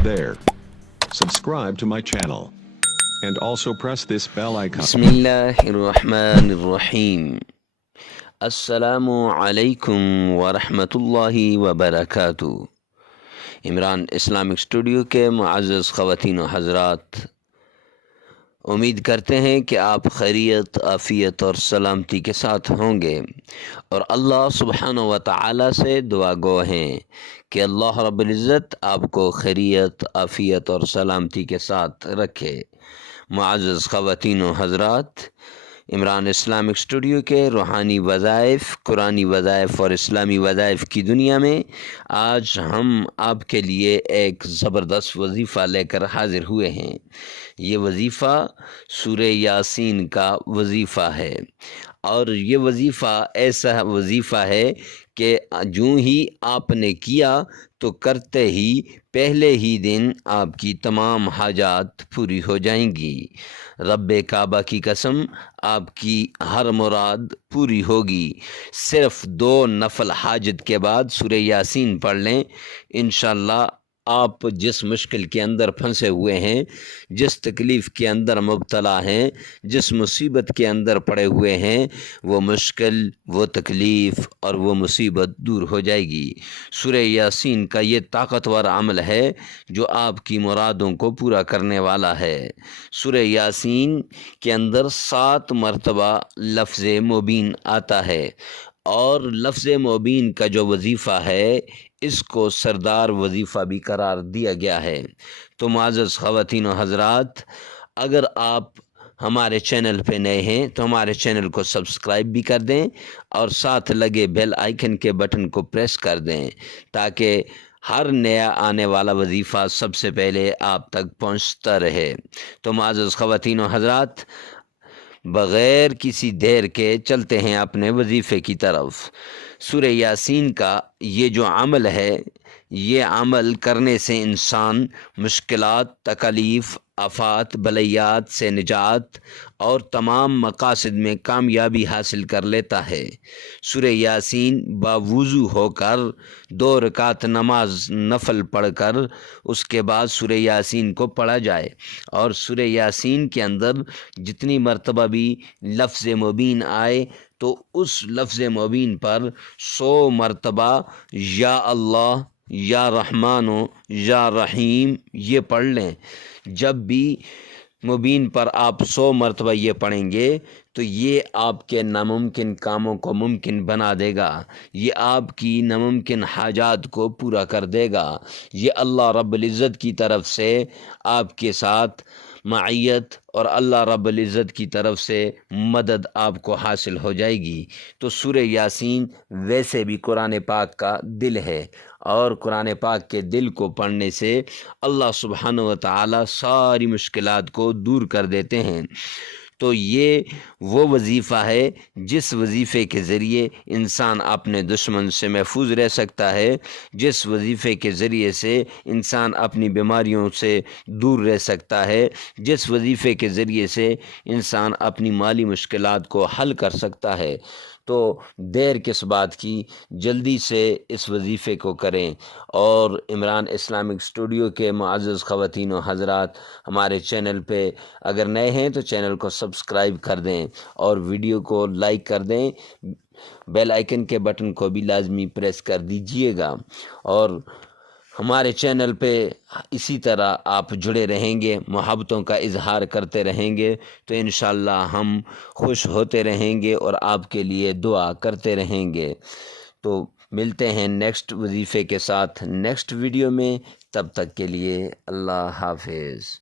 already there, subscribe to my channel and also press this bell icon. Bismillahirrahmanirrahim. Assalamu alaikum wa rahmatullahi wa barakatuh. Imran Islamic studio के मुअज़्ज़ज़ ख़वातीन व हज़रात, उम्मीद करते हैं कि आप खैरियत, आफ़ियत और सलामती के साथ होंगे और अल्लाह सुब्हानहु व तआला से दुआ गो हैं कि अल्लाह रब्बुल इज़्ज़त आपको खैरियत, आफ़ियत और सलामती के साथ रखे। मुअज़्ज़ज़ ख़वातीन व हज़रात, इमरान इस्लामिक स्टूडियो के रूहानी वज़ाइफ़, कुरानी वज़ाइफ़ और इस्लामी वज़ाइफ़ की दुनिया में आज हम आपके लिए एक ज़बरदस्त वजीफ़ा लेकर हाज़िर हुए हैं। ये वजीफ़ा सूरह यासीन का वजीफ़ा है और ये वजीफ़ा ऐसा वजीफ़ा है कि यूँ ही आपने किया तो करते ही पहले ही दिन आपकी तमाम हाजात पूरी हो जाएंगी। रब्बे काबा की कसम, आपकी हर मुराद पूरी होगी। सिर्फ़ 2 नफल हाजत के बाद सूरह यासीन पढ़ लें, इंशाअल्लाह आप जिस मुश्किल के अंदर फंसे हुए हैं, जिस तकलीफ़ के अंदर मुब्तला हैं, जिस मुसीबत के अंदर पड़े हुए हैं, वो मुश्किल, वो तकलीफ़ और वो मुसीबत दूर हो जाएगी। सूरह यासीन का ये ताकतवर अमल है जो आपकी मुरादों को पूरा करने वाला है। सूरह यासीन के अंदर 7 मरतबा लफ्ज़ मुबीन आता है और लफ्ज़ मुबीन का जो वजीफ़ा है इसको सरदार वजीफ़ा भी करार दिया गया है। तो मुअज़्ज़ज़ ख़वातीन व हज़रात, अगर आप हमारे चैनल पे नए हैं तो हमारे चैनल को सब्सक्राइब भी कर दें और साथ लगे बेल आइकन के बटन को प्रेस कर दें ताकि हर नया आने वाला वजीफ़ा सबसे पहले आप तक पहुंचता रहे। तो मुअज़्ज़ज़ ख़वातीन व हज़रात, बग़ैर किसी देर के चलते हैं अपने वजीफ़े की तरफ। सूरह यासीन का ये जो अमल है, ये अमल करने से इंसान मुश्किलात, तकलीफ़, आफ़ात, बलैयात से निजात और तमाम मकासद में कामयाबी हासिल कर लेता है। सूरह यासीन बावुज़ू होकर 2 रकात नमाज नफल पढ़कर उसके बाद सूरह यासीन को पढ़ा जाए और सूरह यासीन के अंदर जितनी मरतबा भी लफ्ज़ मुबीन आए तो उस लफ्ज़ मुबीन पर 100 मरतबा या अल्लाह, या रहमानो, या रहीम ये पढ़ लें। जब भी मुबीन पर आप 100 मरतबा ये पढ़ेंगे तो ये आपके नामुमकिन कामों को मुमकिन बना देगा, ये आपकी नामुमकिन हाजात को पूरा कर देगा। ये अल्लाह रब्बुल इज़्ज़त की तरफ से आपके साथ मईयत और अल्लाह रब्बुल इज़्ज़त की तरफ से मदद आपको हासिल हो जाएगी। तो सूरह यासीन वैसे भी कुरान पाक का दिल है और कुरान पाक के दिल को पढ़ने से अल्लाह सुब्हानहु व तआला सारी मुश्किलात को दूर कर देते हैं। तो ये वो वजीफ़ा है जिस वजीफ़े के ज़रिए इंसान अपने दुश्मन से महफूज रह सकता है, जिस वजीफ़े के ज़रिए से इंसान अपनी बीमारियों से दूर रह सकता है, जिस वजीफ़े के ज़रिए से इंसान अपनी माली मुश्किलात को हल कर सकता है। तो देर किस बात की, जल्दी से इस वजीफ़े को करें। और इमरान इस्लामिक स्टूडियो के मुअज़्ज़ज़ ख़वातीन व हज़रात, हमारे चैनल पे अगर नए हैं तो चैनल को सब्सक्राइब कर दें और वीडियो को लाइक कर दें, बेल आइकन के बटन को भी लाजमी प्रेस कर दीजिएगा और हमारे चैनल पे इसी तरह आप जुड़े रहेंगे, मोहब्बतों का इजहार करते रहेंगे तो इंशाअल्लाह हम खुश होते रहेंगे और आपके लिए दुआ करते रहेंगे। तो मिलते हैं नेक्स्ट वजीफ़े के साथ नेक्स्ट वीडियो में, तब तक के लिए अल्लाह हाफ़िज़।